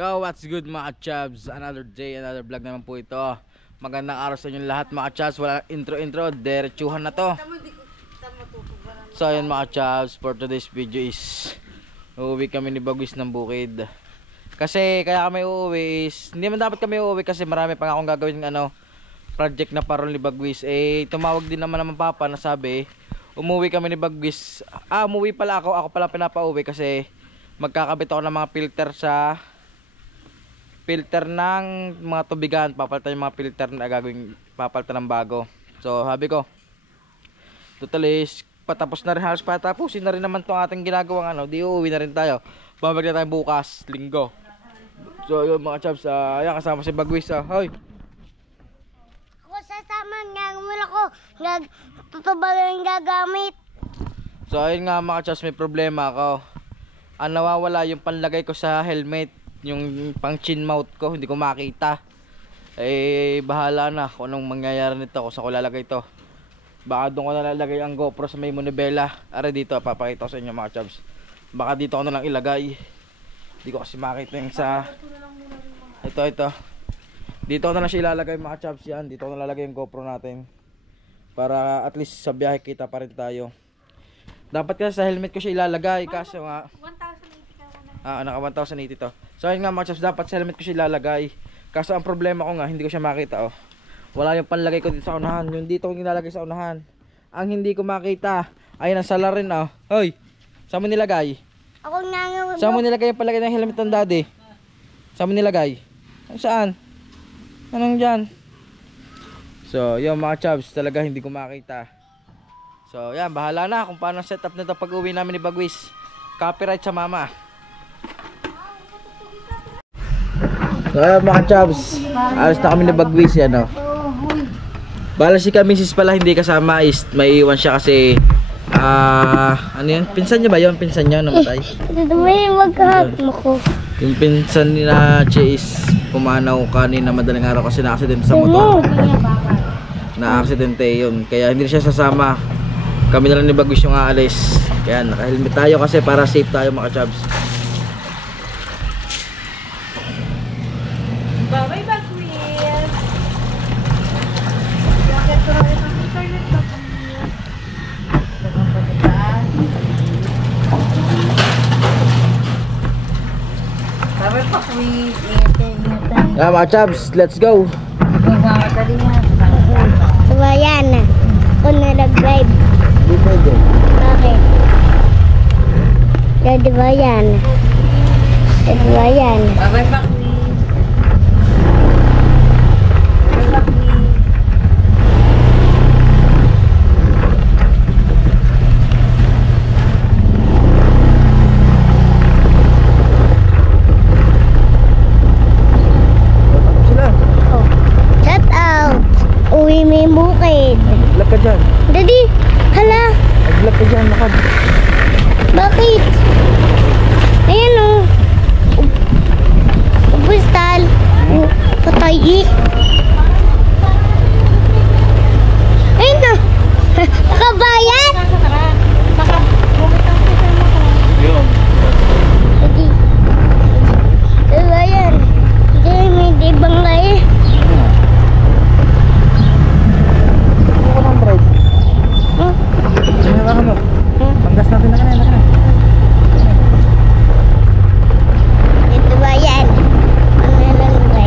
Yo, what's good mga chabs? Another day, another vlog naman po ito. Magandang araw sa inyo lahat mga chabs. Wala intro, diretsuhan na to. So ayun mga chabs, for today's video is uuwi kami ni Bagwis ng bukid. Kasi kaya kami uuwi is, hindi man dapat kami uuwi kasi marami pa akong gagawin project na parol ni Bagwis. Tumawag din naman ng papa na sabi umuwi kami ni Bagwis. Umuwi pala ako pala pinapauwi kasi magkakabit ako ng mga filter ng mga tubigan. Papalitan yung mga filter na gagawin, papalitan ng bago. So sabi ko, totally patapos na rin, halos patapusin na rin naman itong ating ginagawang di uuwi na rin tayo. Babalik na tayo bukas, linggo. So yun mga chabs, ayan kasama si Bagwis. Hoy, ako sasama nga mula ko tutubal yung gagamit. so ayun nga mga chabs, may problema ako. Nawawala yung panlagay ko sa helmet, yung pang chin mount ko, hindi ko makita. Bahala na kung anong mangyayari nito, kung saan ko lalagay ito. Baka doon ko nalalagay ang GoPro sa may Monobela. Ara dito, papakita ko sa inyo mga chabs. Baka dito ko na lang ilagay. Hindi ko kasi makita yung sa ito. Dito ko na lang siya ilalagay mga chabs yan. Dito ko na lalagay yung GoPro natin, para at least sa biyahe kita pa rin tayo. Dapat kasi sa helmet ko siya ilalagay, kaso nga 1,080 ka na. Naka 1,080 to. So ayun nga mga chabs, dapat sa helmet ko siya ilalagay. Kaso ang problema ko nga, hindi ko siya makita. Wala yung panlagay ko dito sa unahan. Yung dito ko nilalagay sa unahan, ang hindi ko makita. Ayun ang salarin. Hoy, saan mo nilagay? Ako nga Saan mo nilagay yung palagay ng helmet ng daddy? Saan mo nilagay? Saan? Anong dyan? So yung mga chabs, talaga hindi ko makita. So yan, bahala na kung paano setup nito pag uwi namin ni Bagwis. Copyright sa mama. So mga chabs, alas na kami ni Bagwis yan. Bala si Kamisis pala hindi kasama, is may iwan siya kasi ano yun? Pinsan niya ba yun? Pinsan niya namatay? May maghahap mo ko. Yung pinsan ni na Chase pumanaw kanina madaling araw kasi na-accident sa motor. Na-accidente yun, kaya hindi siya sasama. Kami na lang ni Bagwis yung aalis. Kaya naka-helmet tayo kasi para safe tayo mga chabs. Bye-bye, Bagwis! Bakit ko rin ang internet ba kami? Bye-bye, Bagwis! Ingat. Mga chabs, let's go! Magmamadali nga. Diba yan? Ako na nag-drive. Hindi pwede. Bakit? Diba yan? Diba yan? Bye-bye, Bagwis! Uwi may bukid. Nag-vlog ka dyan. Daddy, hala. Nag-vlog ka dyan, lakad. Bakit? Ayan o. Ubustal. Patay eh. Ayun na. Nakabayan. Yun. Daddy. Nakabayan. Hindi may dibang lahi. Panggas natin na kanina. Ito ba yan? Ano lang ba?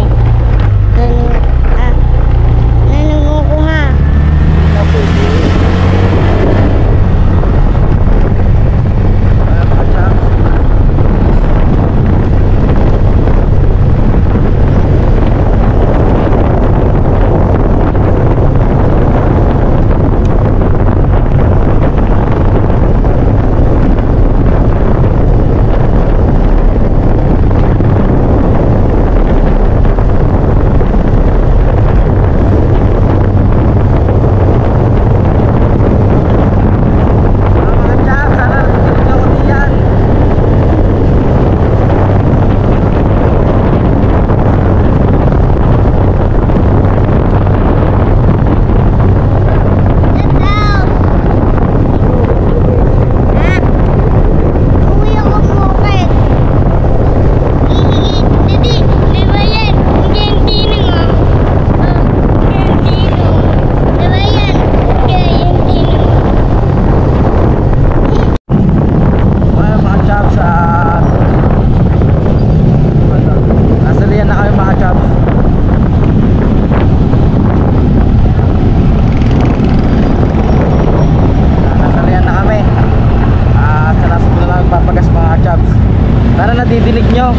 dinig nyo.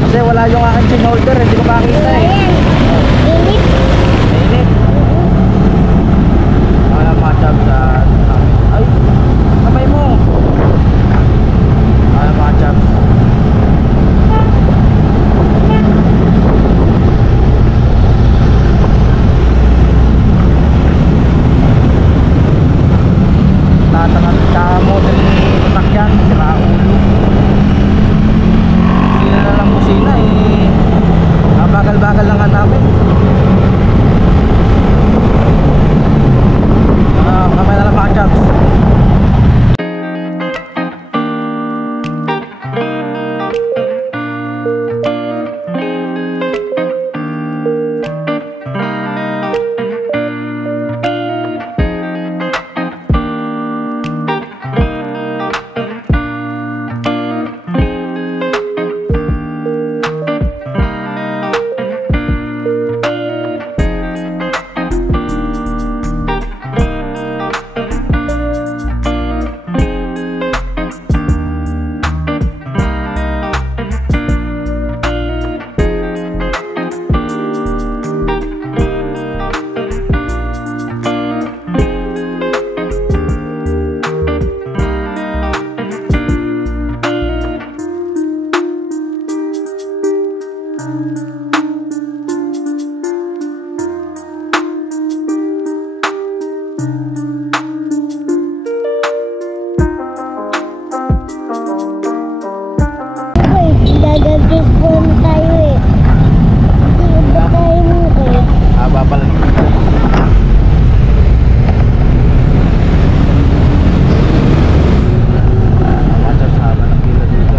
Kasi wala yung aking chin holder, hindi ko makita eh. Ayan. Init. Mainit. Wala mga chubs sa amin. Ay, kamay mo. Wala mga chubs. Tatangan mo din sasakyan, sira ulo. Hindi na lang busina eh. Bagal-bagal lang nga namin. Kamay na lang mga chubs. Gagagis po tayo eh. Hindi ba tayo mo eh? Haba pala. Mga chubs, haba ng pila dito.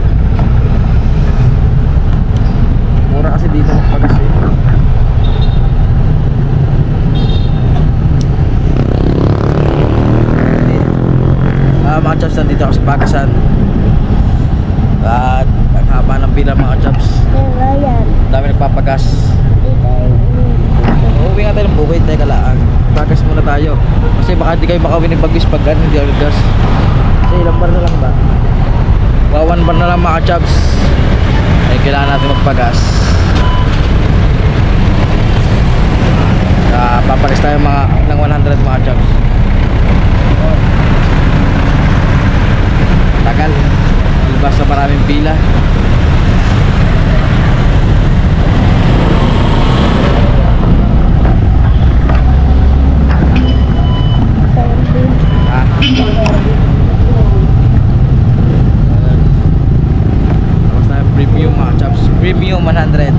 Mura kasi dito magpagas eh. Mga chubs, nandito ako sa Pagasan. At ang haba ng pila mga chubs. Diba yan? Dami nagpapagas. Hindi tayo Uuwi nga tayo ng bukid, teka lang. Pagas muna tayo. Kasi baka hindi kayo makawin ng bagis pag ganun, hindi ako gas. Kasi ilang bar na lang ba? 1 bar na lang mga chubs. Ay kailangan natin magpagas. Papalis tayo ng 100 mga chubs. Tagal. Basta maraming pila. Tapos na premium mga chubs. Premium 100.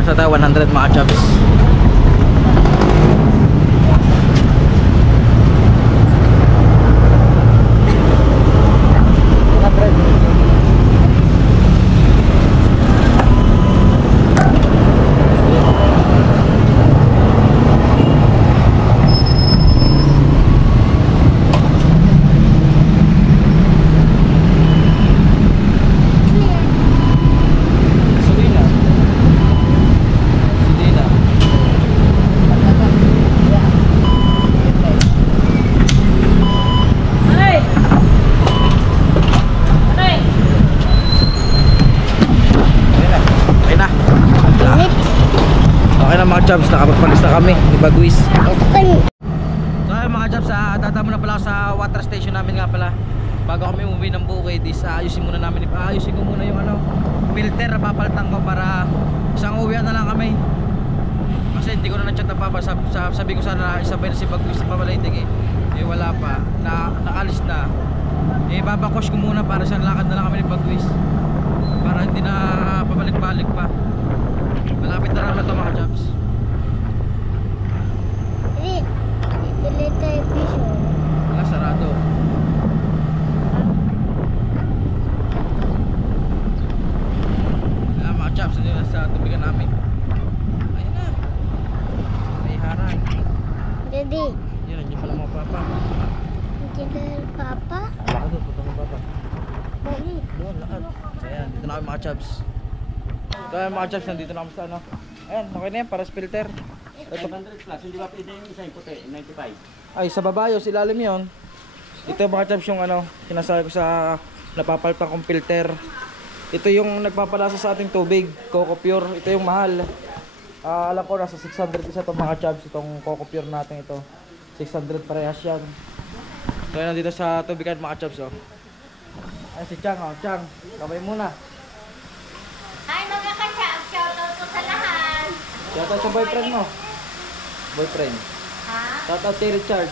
Basta tayo 100 mga chubs. Mga chubs, nakapagpalis na kami ni Bagwis. So ayun mga chubs, tata muna pala ako sa water station namin nga pala. Bago kami umuwi ng bukid is ayusin muna namin, ayusin ko muna yung filter na papalitan ko para isang uwi na lang kami. Kasi hindi ko na na-chat na papa, sabi ko sana isabay na si Bagwis sa pamalitig eh. Eh wala pa, nakalis na. Babakush ko muna para sa lakad na lang kami ni Bagwis. Para hindi na pabalik-balik pa. Malapit na naman ito mga chaps. Hindi. Dito tayo piso. Wala, sarado. Mga chaps, hindi na sa tubigan namin. Ayun na. May harang. Daddy. Yun, nandiyan pala mga papa. Nandiyan papa. Lakad doon, punta ng papa. Balik. Doon, lakad. Ayan, dito na kami mga chaps. Kaya mga chaps, nandito na kami sa ano. Ayan, okay na yan, para sa filter. 500 plus, hindi ba pwede yung isa yung puti, 95? Ay, sa babayo, sa ilalim yun. Ito mga chaps yung ano, sinasabi ko sa napapalitan kong filter. Ito yung nagpapalasa sa ating tubig, Coco Pure. Ito yung mahal. Alam ko nasa 600 isa itong mga chaps, itong Coco Pure natin ito. 600 parehas yan. So yun, nandito sa tubigan mga chaps oh. Ay si Chang oh, Chang, kamay muna. Hi mga ka-chap! Shoutout po sa lahat! Shoutout sa boyfriend mo. Boyfriend. Ha? Shoutout kay Richard.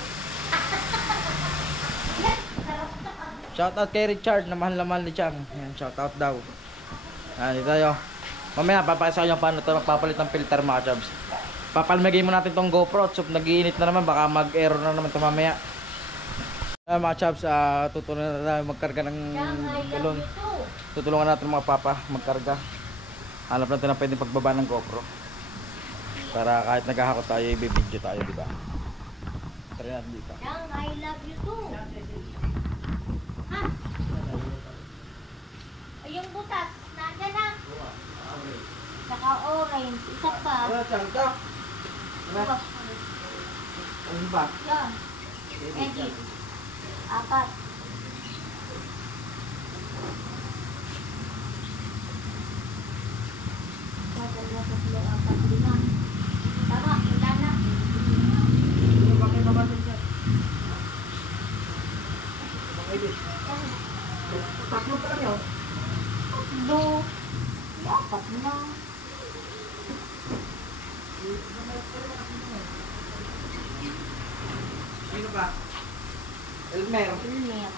Shoutout kay Richard na mahal na mahal ni Chang. Ayan, shoutout daw. Ayan, dito tayo. Mamaya papakisa ko nyo paano ito magpapalit ng filter mga chaps. Papalmagay mo natin tong GoPro. So nag-iinit na naman, baka mag-error na naman ito mamaya. Ayan mga chaps, tutunan na tayo magkarga ng galon. Tutulungan natin mga papa magkarga. Hanap natin na pwedeng pagbaba ng GoPro. Para kahit naghahakot tayo, i-video tayo, di ba? Try natin dito. Yang, I love you too! Ha? Ay, yung butas, nandiyan na. Saka orange, isa pa. Ano, Chang, ito? Ano? Ano ba? Yan. Edit. 4. Dalawa, tatlo, 4, 5. Tama, wala na. Bakit mabatid siya? Mga edit. Tatlo pa lang yun. 2. 4 na. Sino ba? Elmer. Elmer.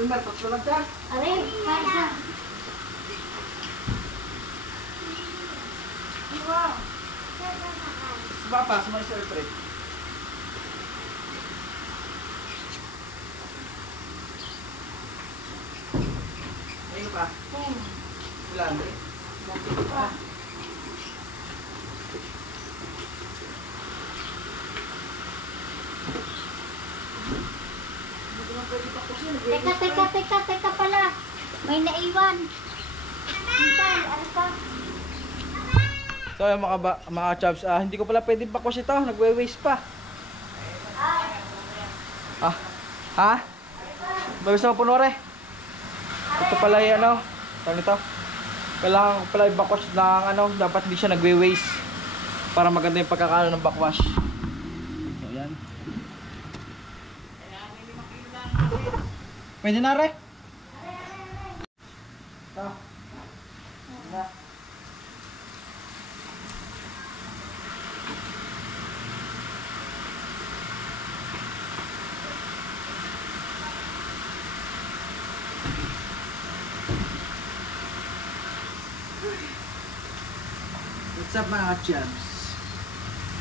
Elmer, tatlo lang siya. Aray, kaisa. Wow. Papa, sumay sa airframe. Ayun pa. 10. Ilan? Pa. Teka pala. May naiwan. Hintay, ano pa? So yung mga chaps, hindi ko pala pwedeng bakwas ito, nagwe-waste pa. Ha? Babis na punore. Ito pala yung ano, tawag nito. Kailangan ko pala i-bakwas ng ano, dapat hindi siya nagwe-waste. Para maganda yung pagkakaano ng bakwas. So yan. Pwede na re? Ito. Na. What's up mga champs?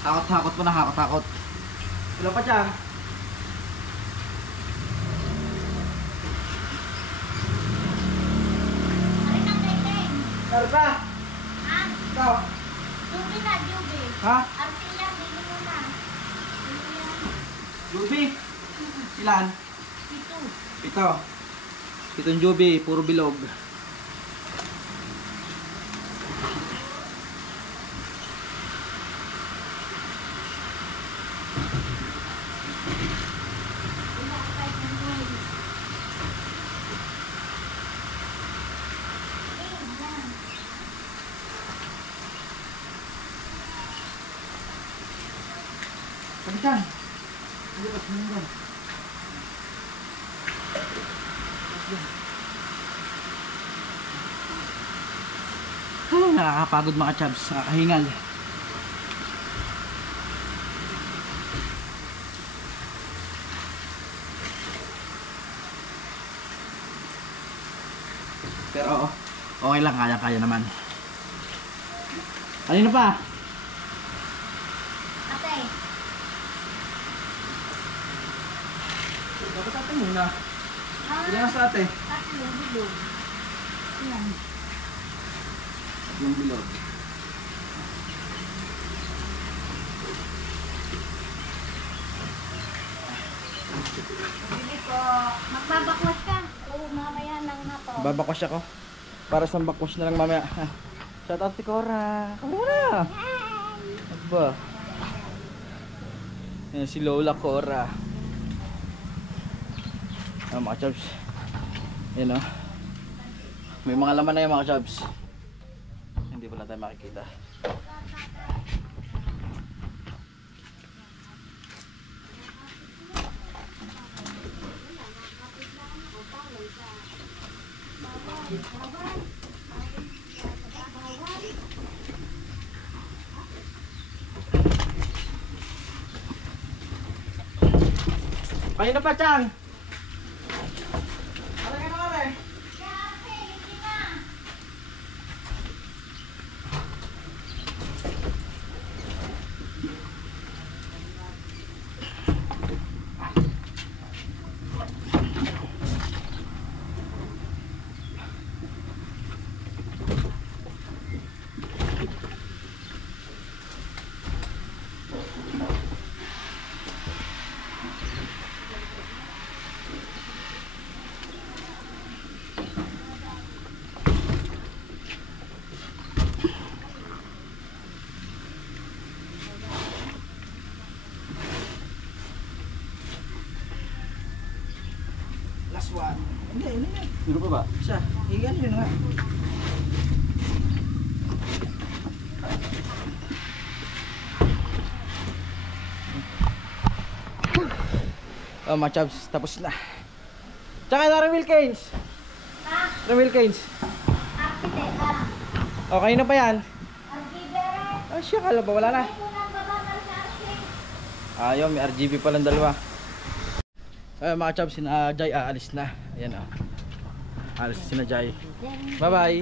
Takot-takot mo na, takot-takot. Wala pa dyan. Aray ng teteng. Meron pa? Ha? Ikaw? Jubi na, Jubi. Ha? Arpia, bili mo na. Bili mo na. Juby? Ilan? 7. Ito. Itong Juby, puro bilog. Pagkang. Hindi ba sinundan? Ay, nakakapagod mga chabs, nakakahingal. Pero okay lang, kaya-kaya naman. Kanino pa? Ate. Dapat ate muna. Ilan na sa ate? Tatlong bilog. Yan. Tatlong bilog. Bili ko. Magbabakwas ka. Oo, mamaya nang hapon. Babakwash ako. Para sa bakwash na lang mamaya. Shout out si Cora. Ano na? Aba. Yan si Lola Cora. Mga chabs. Yan o. May mga laman na yung mga chabs. Hindi pala tayo makikita. Kanina pa, Chang? Ano ka naman eh? Last one. Hindi. Ano pa ba? Isa. Higan yun nga. Oh, mga chabs, tapos na. Tsaka na rin Wilkins. Ha? Rin Wilkins. Architect. Oh, kanina pa yan. Architect. Ah, siya, kala ba? Wala na. Ay, kunang babakal sa architect. Ayaw, may RGB palang dalawa. Ay, mga chabs, sina Jai aalis na. Ayan o. Alis sina Jai. Bye bye.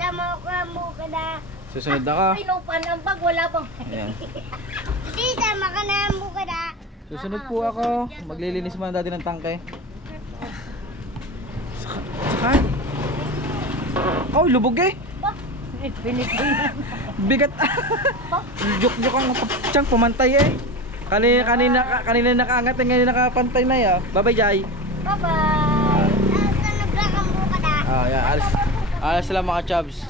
Sama mo ka na. Susunod ako. Pinupan ang bag, wala bang. Ayan. Hindi, sama ka na mo ka na. Susunod po ako. Maglilinis muna dati ng tangke. Sakay. Oh, lubog eh. Bigat. Juk-juk ang Chang, pumantay eh. Kanina nakaangat eh, ngayon nakapantay na ya. Bye-bye, Jai. Bye-bye. Sunog lang ang buka na. Ah, yeah, alas sila mga chabs.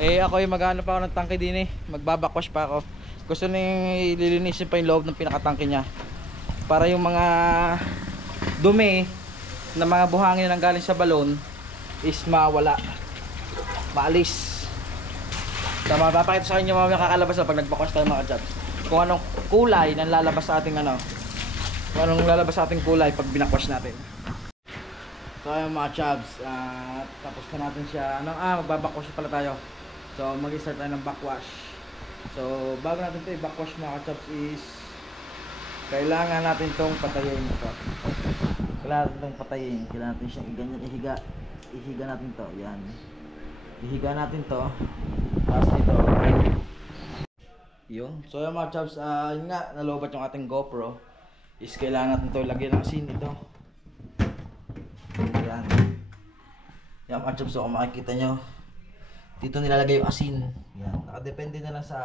Eh ako yung maghanap ako ng tangke din eh. Magbabakwash pa ako. Gusto nang lilinisin pa yung loob ng pinakatangke niya. Para yung mga dumi na mga buhangin na galing sa balon is mawala. Maalis. So mapapakita sa inyo mamaya kakalabas na pag nagbakwash tayo mga chabs. Kung anong kulay nang lalabas sa ating ano. Kung anong lalabas sa ating kulay pag binakwash natin. So ayun mga chabs, tapos na natin siya. Magbabakwash pala tayo. So mag-start tayo ng backwash. So bago natin ito i-backwash mga chabs is kailangan natin itong patayin ito. Kailangan natin itong patayin. Kailangan natin siyang ganyan ihiga. Ihiga natin to. Yan. Ihiga natin to. Tapos dito. Yun. So yung mga chabs, yun nga, nalobat yung ating GoPro. Is kailangan natin ito lagyan ng asin ito. Yan. Yan mga chabs, so kung makikita nyo, dito nilalagay yung asin. Yan. Nakadepende na lang sa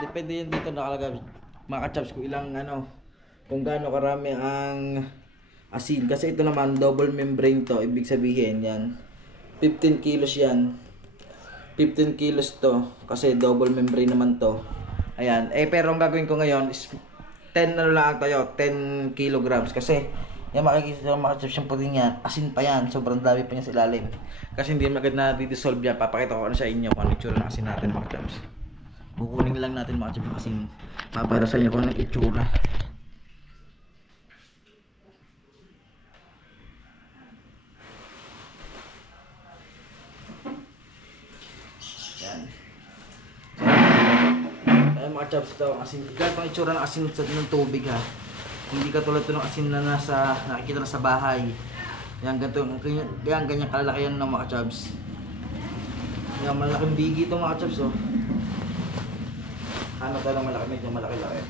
depende yan dito nakalagay mga chabs kung ilang kung gaano karami ang asin. Kasi ito naman double membrane to. Ibig sabihin yan 15 kilos yan. 15 kilos to. Kasi double membrane naman to. Ayan. Pero ang gagawin ko ngayon is 10 na lang tayo. 10 kilograms. Kasi Yan makikita mga ka-chubs yung puting yan. Asin pa yan. Sobrang dami pa niya sa ilalim. Kasi hindi agad na di-dissolve yan. Papakita ko ano sa inyo kung ano itsura ng asin natin mga ka-chubs. Kukunin lang natin mga ka-chubs yung asin. Papakita sa inyo kung ano itsura. Yan. Ayan mga ka-chubs, ito ang asin. Ganito ang itsura ng asin sa ng tubig ha. Hindi katulad ito ng asin na nakikita na sa bahay. Yan, ganyan kalalaki yan ng mga ka-chubs. Yan, malaking bigi ito mga ka-chubs oh. Ano talagang malaki, medyo malaki-laki.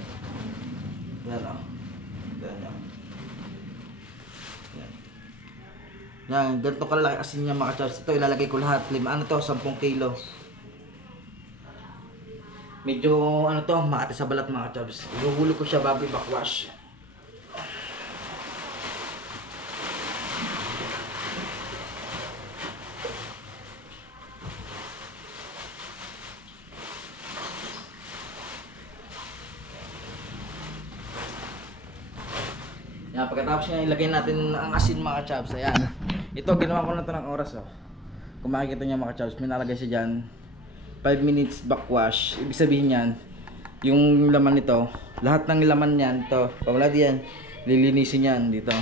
Yan oh. Yan. Yan. Yan, ganito kalalaki asin niya mga ka-chubs. Ito ilalagay ko lahat. Ano to? 10 kilo. Medyo ano to, makati sa balat mga ka-chubs. Ihuhulog ko siya bago i-backwash. Yan, pagkatapos nga ilagay natin ang asin mga ka-chubs. Ayan. Ito, ginawa ko na ito ng oras oh. Kung makikita nyo mga ka-chubs, may nalagay siya dyan. 5 minutes backwash. Ibig sabihin yan, yung laman nito, lahat ng laman yan, ito, pamula diyan, lilinisin yan dito.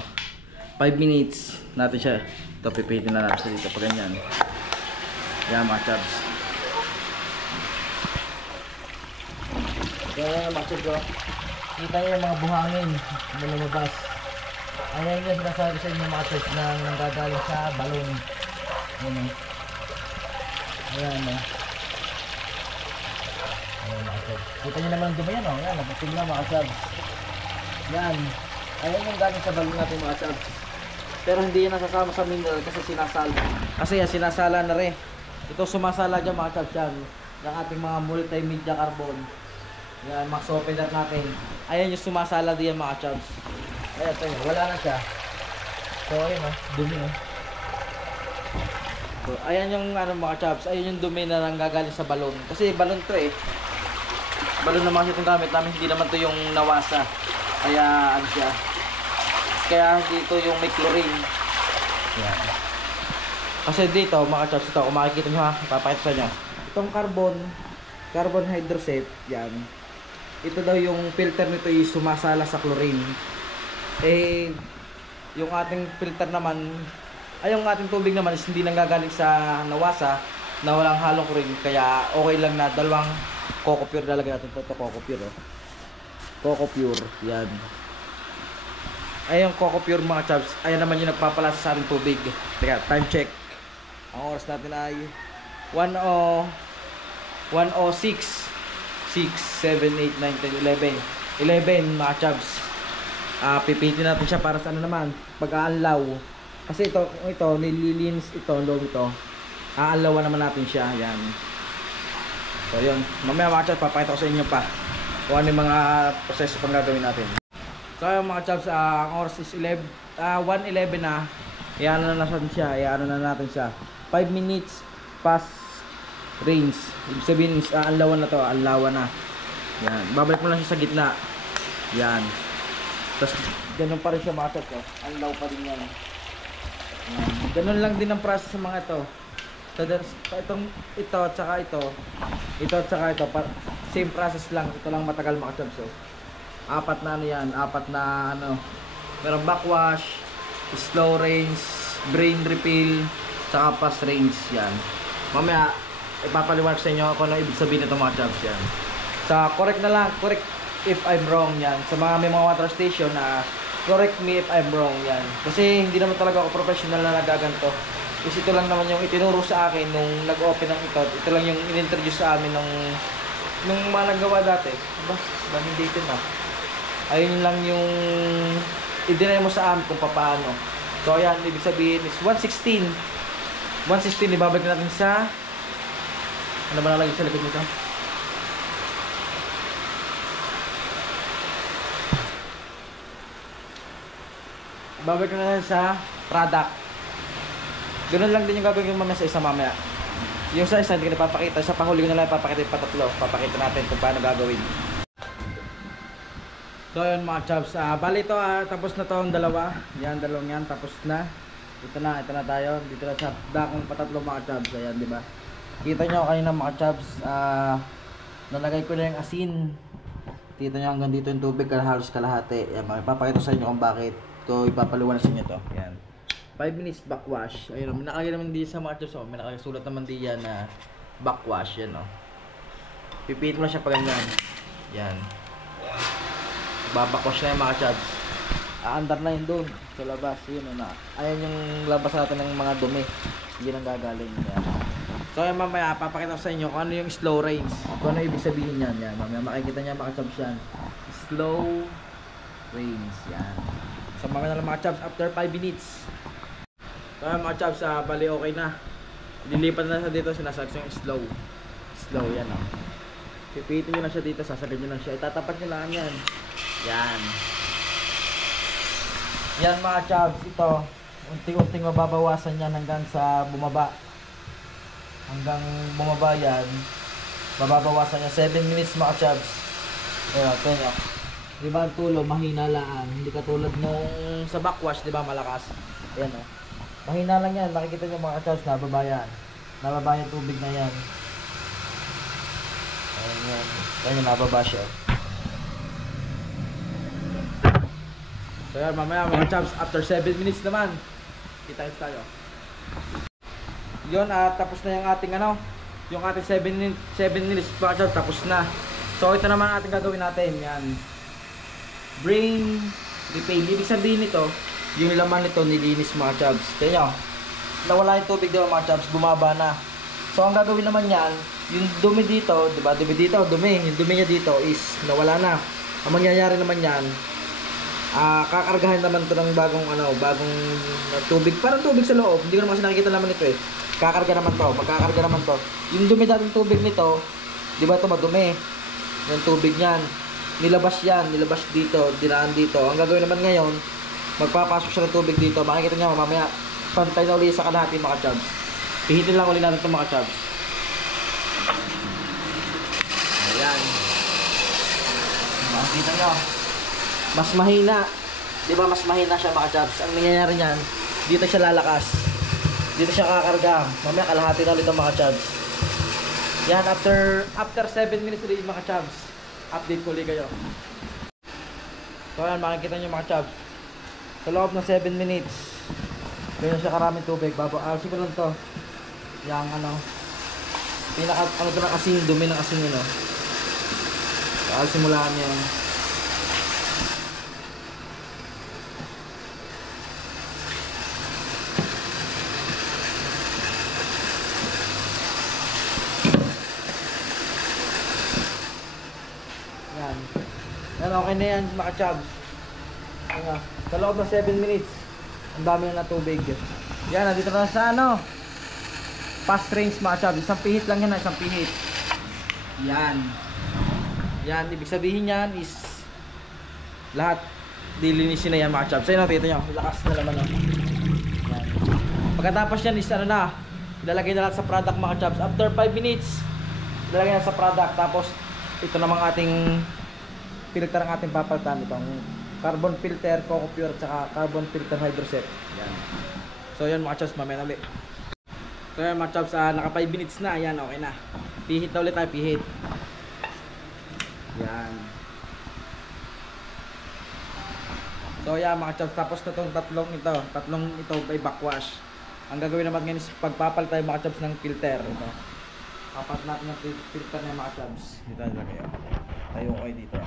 5 minutes natin siya. Ito, pipihitin na natin dito pag ganyan. Yan mga ka-chubs. Kaya mga ka-chubs oh. Kita nyo yung mga buhangin na lumabas. Ayan yung sinasabi sa inyo mga ka-chubs na nanggagaling sa balon. Ayan o. Ayan o. Ayan mga ka-chubs. Kita nyo naman ang dumi yan o. Ayan, napating na mga ka-chubs. Yan. Ayan yung galing sa balon natin mga ka-chubs. Pero hindi yan nasasama sa mineral kasi sinasala. Kasi yan, sinasala na rin. Ito sumasala dyan mga ka-chubs yan. Yung ating mga multimedia carbon. Yan, mga softener natin. Ayan yung sumasala diyan mga ka-chubs. Ayan, ito yun. Wala na siya. So, ayun o. Dumi o. So, ayan yung ano mga ka-chubs. Ayan yung dumi na nanggagaling sa balon. Kasi balon to eh. Balon naman kasi itong gamit namin. Hindi naman to yung nawasa. Kaya ano siya. Kaya dito yung may chlorine. Ayan. Kasi dito mga ka-chubs, ito kung makikita nyo ha. Papakita sa inyo. Itong carbon hydroset. Yan. Ito daw yung filter nito ay sumasala sa chlorine. Eh, yung ating filter naman, ay yung ating tubig naman is hindi nanggagaling sa nawasa na walang halong chlorine. Kaya okay lang na dalawang Coco Pure lalagay natin. Ito Coco Pure oh. Coco Pure, yan. Ay yung Coco Pure mga chubs, ayan naman yung nagpapalasa sa ating tubig. Teka, time check. Ang oras natin ay 1:06. 6, 7, 8, 9, 10, 11 11 mga chubs. Pipitin natin siya para sa ano naman, pag-aanlaw. Kasi ito nililinis ito, loob ito. Aanlawan naman natin siya, yan. So yun, mamaya mga chubs, papakita ko sa inyo pa kung ano yung mga proseso pang gagawin natin. So yun mga chubs, ang oras is 1:11 na. Iano na natin siya, 5 minutes past range. Ibig sabihin is anlawan na to, anlawan na. Yan, babalik mo lang siya sa gitna. Yan. Tapos ganun pa rin siya mga chubs, oh. Anlaw pa rin yan. Yan. Ganun lang din ang process sa mga ito. So ito at saka ito. Ito at saka ito, same process lang. Ito lang matagal mga chubs, oh. Apat na ano yan, meron backwash, slow range, brain refill, saka fast range. Yan. Mamaya ipapaliwanag sa inyo kung ano ibig sabihin nito mga chubs yan. Sa correct na lang, correct if I'm wrong yan. Sa may mga water station na correct me if I'm wrong yan. Kasi hindi naman talaga ako professional na nagaganto. Kasi ito lang naman yung itinuro sa akin nung nag-open ng ito. Ito lang yung in-introduce sa amin nung mga nagawa dati. Ba hindi ito na. Ayun lang yung i-deny mo sa amin kung paano. So ayan, ibig sabihin is 1:16. 1:16 ibabalik natin sa ano ba nalagay sa likod nito? Babalik na natin sa product. Ganun lang din yung gagawin mamaya sa isa mamaya. Yung sa isa hindi ko napapakita. Sa pahuli ko na lang papakita yung patatlo. Papakita natin kung paano gagawin. So yun mga chubs, bali ito tapos na to ang dalawa. Yan, dalawang yan, tapos na. Ito na tayo. Dito na sa dakong patatlo mga chubs. Ayan, di ba? Kita nyo kanina mga chubs, nalagay ko na yung asin. Kita nyo hanggang dito yung tubig, halos kalahati. Yan, papakita sa inyo kung bakit ko ipapaliwanag sa inyo to. Yan. 5 minutes backwash. Ayun, may nakalagay naman din sa mga chubs. May nakasulat naman din yan na backwash. Yan, oh. Pipihit mo na siya pa ganyan. Yan. Babakwash na yung mga chubs. Aandar na yun doon sa labas. Yun na. Ayan yung labas natin ng mga dumi. Hindi nang gagaling. Yan. So yan mamaya papakita ko sa inyo kung ano yung slow rains. Kung ano ibig sabihin yan. Yan. Mamaya makikita niya mga chubs yan. Slow rains. Yan. So mamaya na lang mga chubs after 5 minutes. So yan mga chubs, bali okay na. Lilipat na sa dito, sinasabi yung slow. Slow yan, oh. Pipitin nyo na siya dito, sasagad nyo lang siya. Itatapat nyo lang yan. Yan. Yan mga chubs, ito. Unti-unting mababawasan yan hanggang sa bumaba. Hanggang bumaba yan. Mababawasan yan. 7 minutes mga chubs. Ayan, ito nyo. Diba ang tulo, mahina lang. Hindi katulad nung sa backwash, diba malakas. Ayan, oh. Mahina lang yan. Nakikita nyo mga chubs, nababa yan. Nababa yung tubig na yan. Ayan, ayan, nababa siya. So yan, mamaya mga chubs, after 7 minutes naman, kita-kits tayo. Yun, tapos na yung ating yung ating 7 minutes mga chubs, tapos na. So ito naman ating gagawin natin, yan. Brain repaint. Ibig sabihin nito, yung laman nito nilinis mga chubs. Kaya nyo, nawala yung tubig diba mga chubs, bumaba na. So ang gagawin naman yan, yung dumi dito, diba? Dumi. Yung dumi niya dito is nawala na. Ang mangyayari naman yan, kakargahan naman to ng bagong tubig. Parang tubig sa loob. Hindi ko naman kasi nakikita naman ito eh. Kakarga naman to. Magkakarga naman to. Yung dumi dating tubig nito, diba ito madumi? Yung tubig niyan. Nilabas yan. Nilabas dito. Dinaan dito. Ang gagawin naman ngayon, magpapasok siya ng tubig dito. Makikita niyo mamaya, pantay na ulit sa kalahati mga chubs. Pihitin lang ulit natin itong mga chubs. Ayan. Makikita nyo. Mas mahina. Diba mas mahina siya mga chubs. Ang nangyayari niyan, dito siya lalakas. Dito siya kakarga. Mamaya kalahati na ulit ang mga chubs. Yan, after 7 minutes ulit mga chubs. Update ko ulit kayo. So yan, makikita nyo mga chubs. Sa loob ng 7 minutes, ganyan siya karaming tubig. Alsin ko lang to. Yang pinaka to ng asin, dumi ng asin yun, alsin mo lang yan. Yan, okay na yan mga chubs. Sa loob ng 7 minutes, ang dami na tubig. Yan, nandito na sa fast range mga chubs. Isang pihit lang yan, isang pihit. Yan. Yan, ibig sabihin yan is lahat dilinisin na yan mga chubs. Ayun, nakita nyo, lakas na naman. Yan. Pagkatapos yan is ilalagay na lahat sa product mga chubs. After 5 minutes, ilalagay na sa product. Tapos ito namang ating filter ang ating papalitan, itong carbon filter, coco pure, at saka carbon filter hydroset. Yan. So yan mga chubs, mamaya na ulit. So yan mga chubs, naka 5 minutes na. Ayan, okay na. Pihit na ulit tayo, pihit. Yan. So yan mga chubs, tapos na itong tatlong ito by backwash. Ang gagawin naman ngayon is pagpapalit tayo mga chubs ng filter. Ito. Papalit natin yung filter ng mga chubs. Dito na kayo. Tayo ko kayo dito.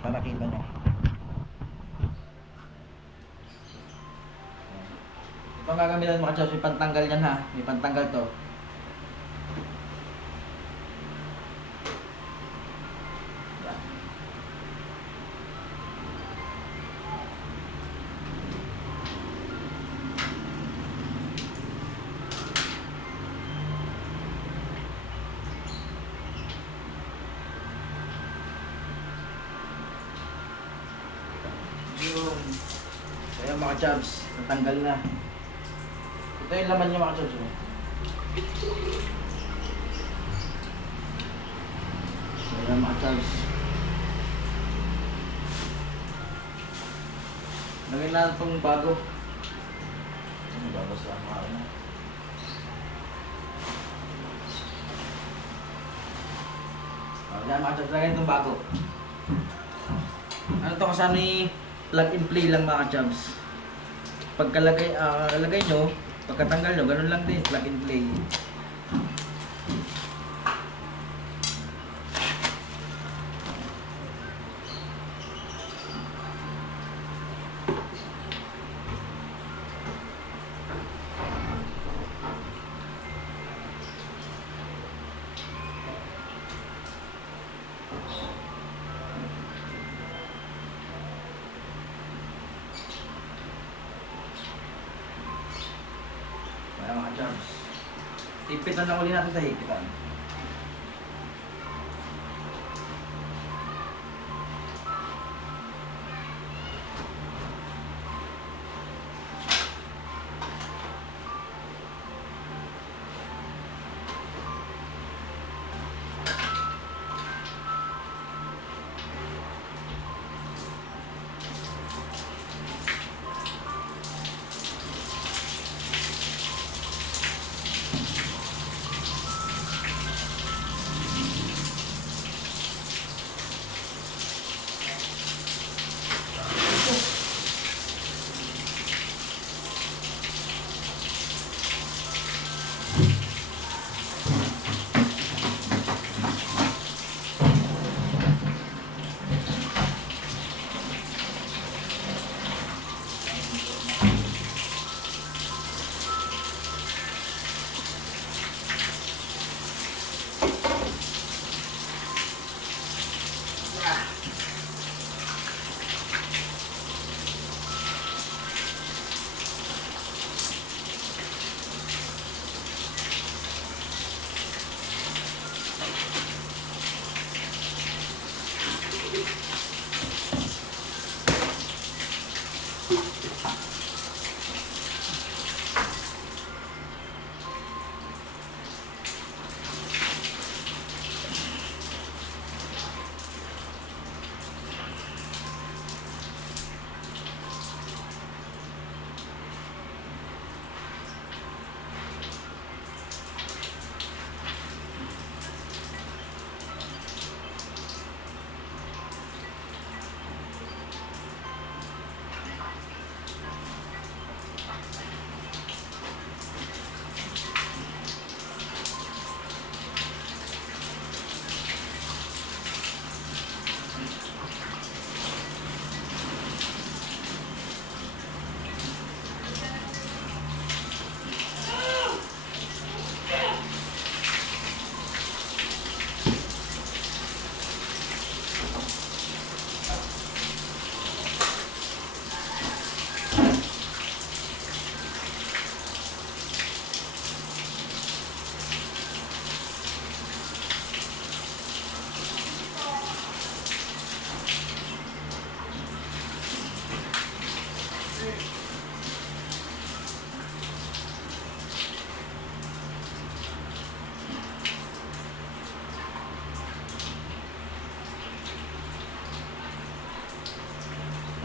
Para nakita nyo. Ito ang gagamitan mga chubs, may pantanggal yan ha. May pantanggal to. Ayan mga chubs, natanggal na. Ito yung laman niya mga chubs. Ayan mga chubs. Lagyan na itong bago. Babasa ang mga ano. Yan mga chabs, lagyan itong bago. Ano to kasani plug and play lang mga chabs. Pagkalagay, lagay nyo, pagkatanggal nyo, ganun lang din, plug and play. Kaya mga chabs, hipitan lang ulit natin sa hipitan.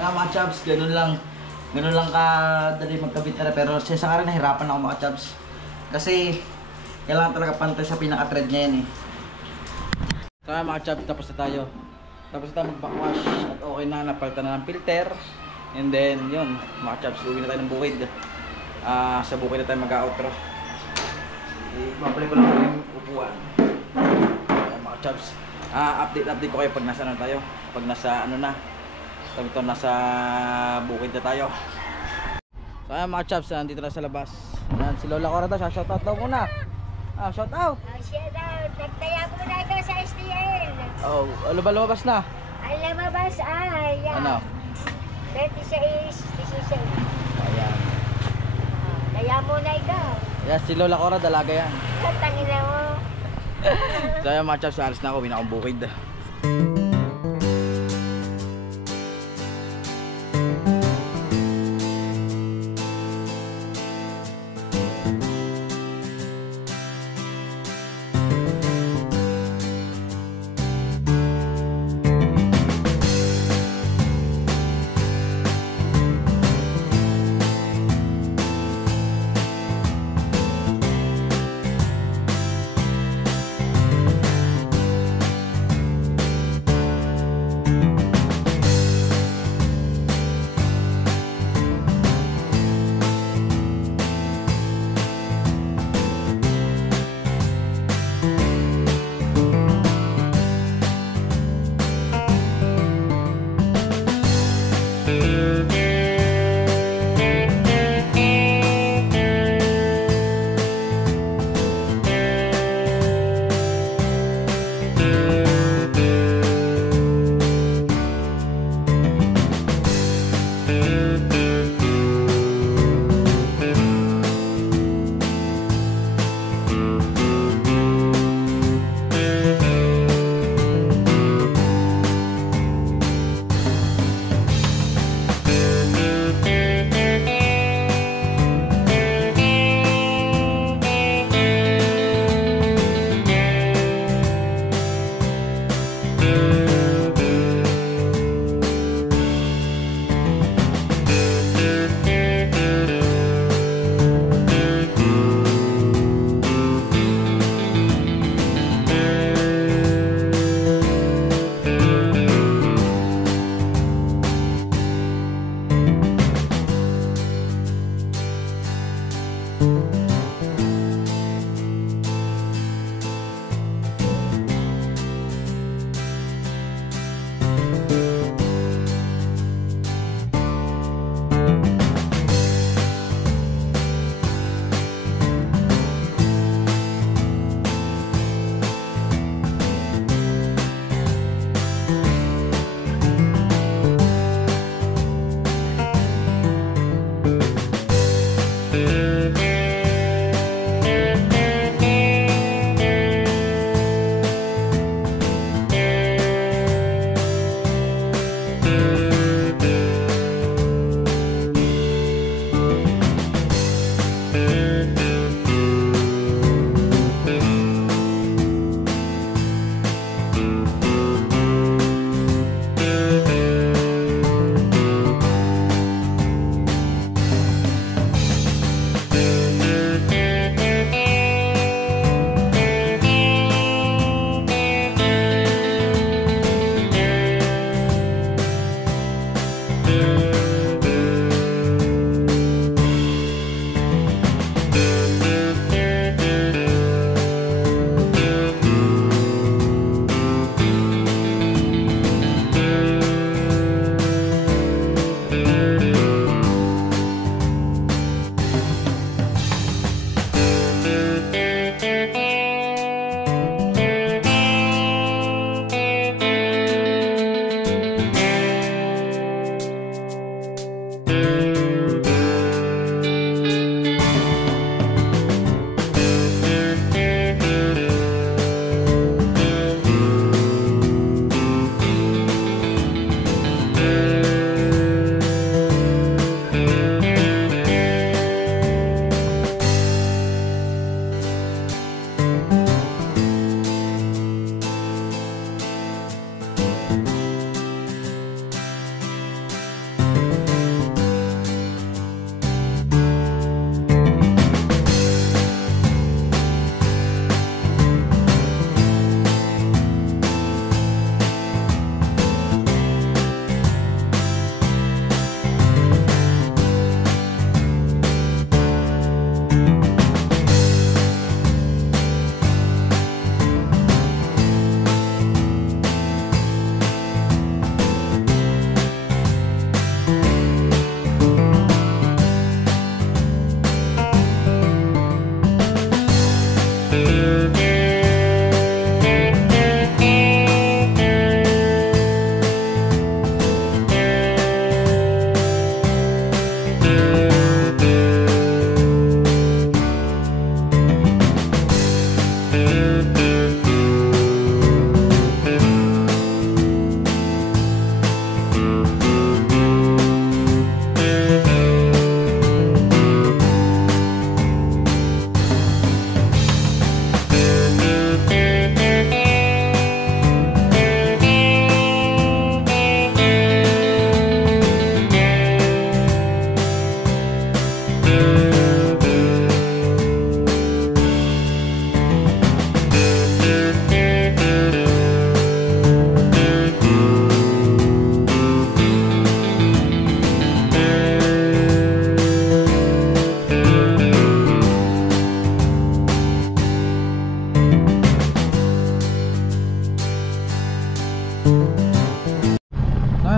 Mga chabs, ganun lang kadali magkabit na, pero sa isa ka rin nahirapan ako mga chabs. Kasi kailangan talaga pantay sa pinaka-thread niya yan eh. Kaya mga chabs, tapos na tayo mag-backwash at okay na, napalitan na ng filter. And then yun mga chabs, uwi na tayo ng bukid. Sa bukid na tayo mag-outro. Babalik ko lang yung upuan. Mga chabs, update ko kayo pag nasa ano tayo, pag nasa ano na. Ito, nasa bukid na tayo. So ayan mga chaps, nandito na sa labas. Ayan, si Lola Cora daw, shoutout daw muna. Shoutout. Shoutout, nagtaya mo na ikaw sa STL. Oh, ano ba lumabas na? Ang lumabas ay, yan. Ano? 26, 16. Ayan. Taya mo na ikaw. Ayan, si Lola Cora, dalaga yan. Tangin na mo. So ayan mga chaps, alis na ako, uwi na akong bukid.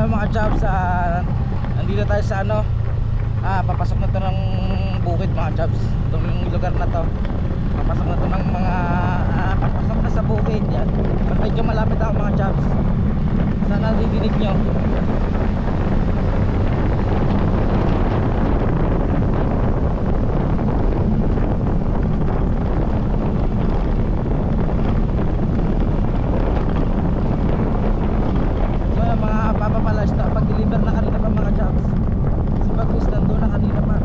Mga jobs, nandito tayo sa ano, papasok na to ng bukid mga jobs. Itong lugar na to, papasok na to ng mga papasok na sa bukid yan. But medyo malapit ako mga jobs, sana didinig nyo. Pag-deliver na kanina pa mga jobs. Si Bagus nandun na kanina pa.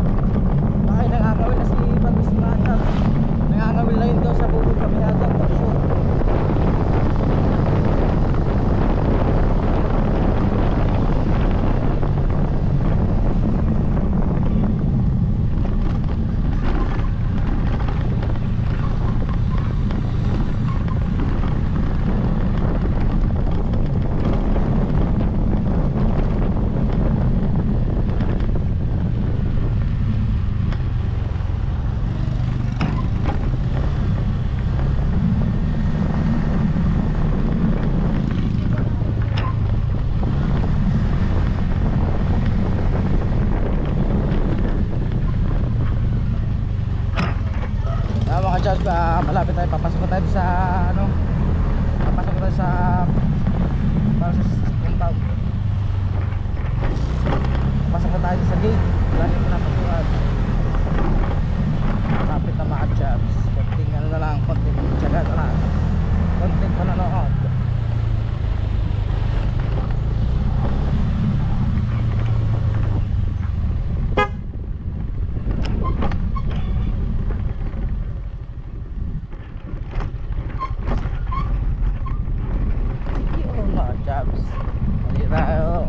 Bakit nangangawil na si Bagus mga jobs. Nangangawil na yun daw sa bukid kami yata. Jobs, malapit tayo, papasok na tayo sa ano, papasok na tayo sa para sa compound. Papasok na tayo sa gate, lagi ko na patuan. Malapit na mga jobs, konting ano na lang, konting tsaga na lang, konting pananood. Jobs, mali tayo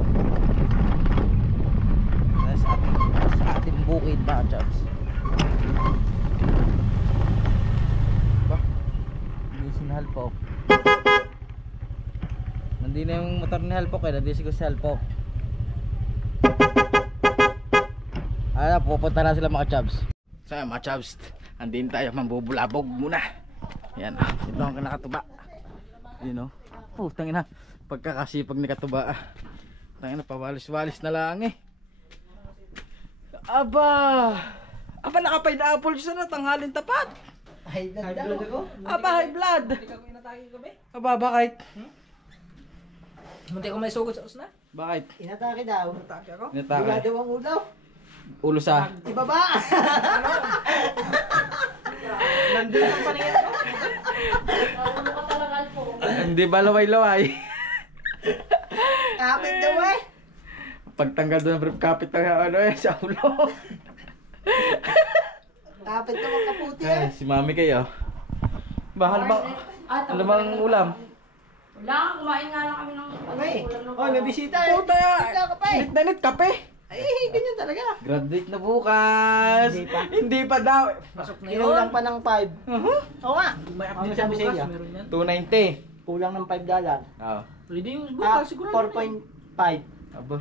sa ating bukid mga jobs. Ba? Hindi si Halpok. Nandito na yung motor ni Halpok eh, nandito si Halpok. Pupunta na sila mga jobs. So mga jobs, nandito tayo, mambubulabog muna. Yan, ito ang nakatuba. You know, putang ina, pagkakasipag ni katuba. Tangina, pawalis-walis na lang eh. Aba, nakapay na apple juice na, tanghalin tapat. High blood ako. Aba, high blood. Hindi ka ko inatake gabi. Aba, bakit? Munti ko may sugod sa usna. Bakit? Inatake daw. Inatake ako? Inatake. Wala daw ang ulaw. Ulo sa? Ibaba! Nandun ang paningin ko. Ano ka talaga po? Hindi ba laway-laway? Kapit daw eh. Pagtanggal doon ng brief kapit na ano eh, sa ulo. Kapit daw ang kaputi Ay, eh. si mami kayo. Bahal ba? Ano bang ulam? Wala, kumain nga lang kami ng Okay. ulam ng Oy, may bisita eh. Puta! Bisita ka pa eh. Init na init, kape! Ay, ganyan talaga. Graduate na bukas! Hindi pa. Hindi pa daw! Pasok na yun. Kinulang pa ng 5. Oo nga. May update sabi sa iyo. 290. Kulang ng $5. Oo. Pwede yung bukas siguro. 4.5. Aba.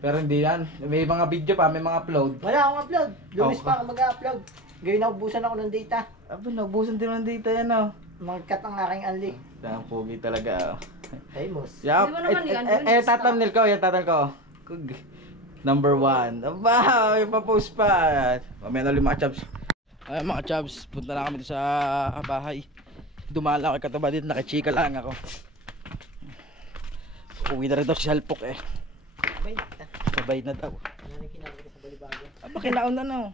Pero hindi yan. May mga video pa, may mga upload. Wala akong upload. Lumis Okay. pa ako mag-upload. Ngayon naubusan ako ng data. Aba, naubusan din ng data yan oh. Mag-cut ang aking unli. Ang pogi talaga oh. Famous. Yup. Hindi mo naman yan, Tatamnil ko, yan tatanil ko. Kug. Number 1. Aba, yung pa-post pa. Mamaya na ulit mga chaps. Ay mga chubs, punta na kami dito sa bahay. Dumala ako katabi dito, nakichika lang ako. Uwi na rin daw si Salpok eh. Bay. Sabay na daw. Yan yung kinakita sa balibago. Aba kinaon na no.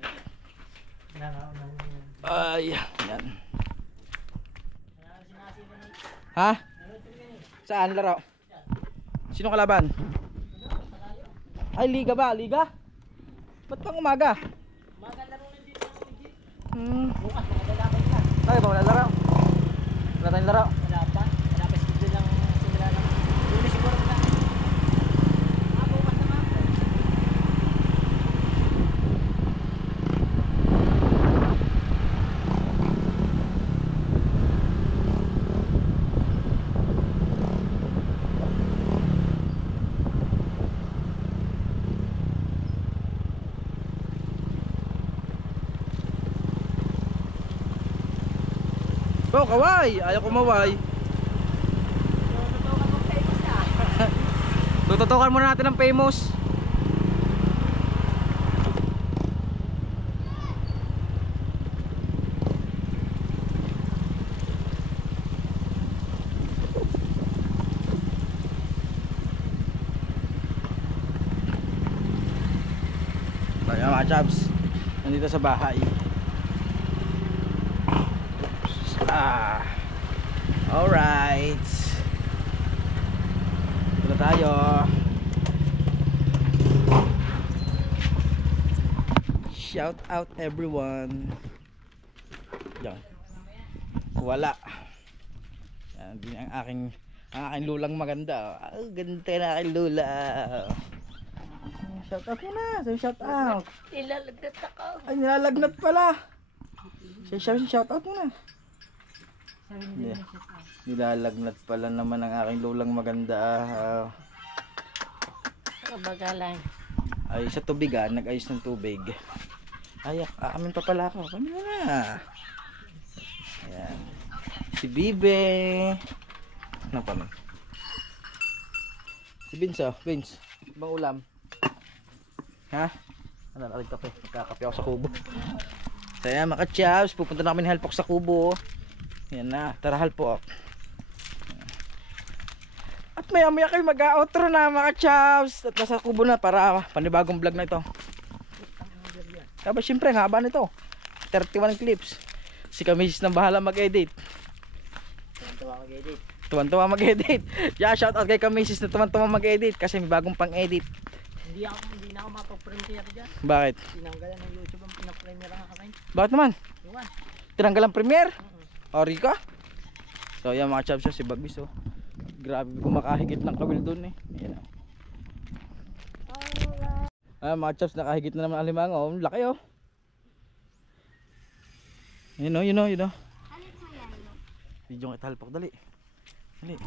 Kinakaon na. Ay, yan. Ha? Saan laro? Sino kalaban? Ay, liga ba? Liga? Ba't pang umaga? Umaga laro na dito ng legit. Bukas, Maglalakad na. Ay, ba wala laro? Wala tayong laro? Wala pa. Wala pa schedule lang simula lang. Lunes siguro na. Bukas na nga. Oh, kaway! Ayaw ko maway. Tutukan mo kayo sa. Tututukan muna natin ng famous. Kaya mga chubs, nandito sa bahay. Alright. Ito na tayo. Shout out everyone. Yan. Wala. Yan din ang aking lulang maganda. Oh, ganda na aking lula. Shout out muna. Say shout out. Nilalagnat ako. Ay, nilalagnat pala. Say shout out muna. Yeah. Nilalagnat pala naman ang aking lulang maganda. Kabagalan. Ay sa tubig nag-ayos ng tubig. Ay, amin pa pala ako. Kami na. Ayan. Si Bibe. Ano pa man? Si Vince Vince, bang ulam? Ha? Ano, nakalig kape. Magkakape ako sa kubo. So yan mga chavs, pupunta na kami ng Helpok sa kubo. Yan na, tara Helpok. At maya maya kayo mag-outro na mga chavs. At nasa kubo na para panibagong vlog na ito. Kaya syempre, ang haba nito 31 clips. Si Kamis nang bahala mag-edit. Tuwan-tuwa mag-edit. Yeah, shout out kay Kamis na tuwan-tuwa mag-edit kasi may bagong pang-edit. Hindi na ako mapaprinter dyan. Bakit? Tinanggalan ng YouTube ang pinapremier ang akin. Bakit naman? Iwan. Tinanggal ang premiere? Ori ka? So yan mga chabs, si Bagis oh. Grabe kumakahigit ng kawil dun eh. Ayan oh. Mga chabs, nakahigit na naman ang limango oh. Laki oh. Yun oh, yun oh, yun oh. Video kita Helpok, dali. Dali.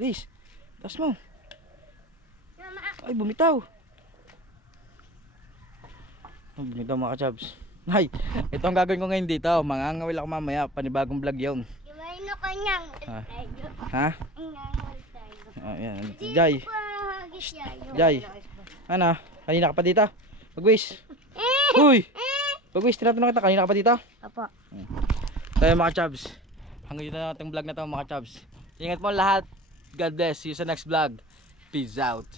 Liz, taas mo. Ay, bumitaw. Bumitaw mga chabs. Hay, ito ang gagawin ko ngayon dito. Mangangawil ako mamaya, panibagong vlog yun. Iwain na kanyang. Ha? Ayan, Jai. Jai. Ano? Kanina ka pa dito? Bagwis. Uy! Bagwis, tinatanong kita, kanina ka pa dito? Apo. Tayo mga chabs. Hanggang dito na natin vlog na ito mga chabs. Ingat mo lahat. God bless. See you sa next vlog. Peace out.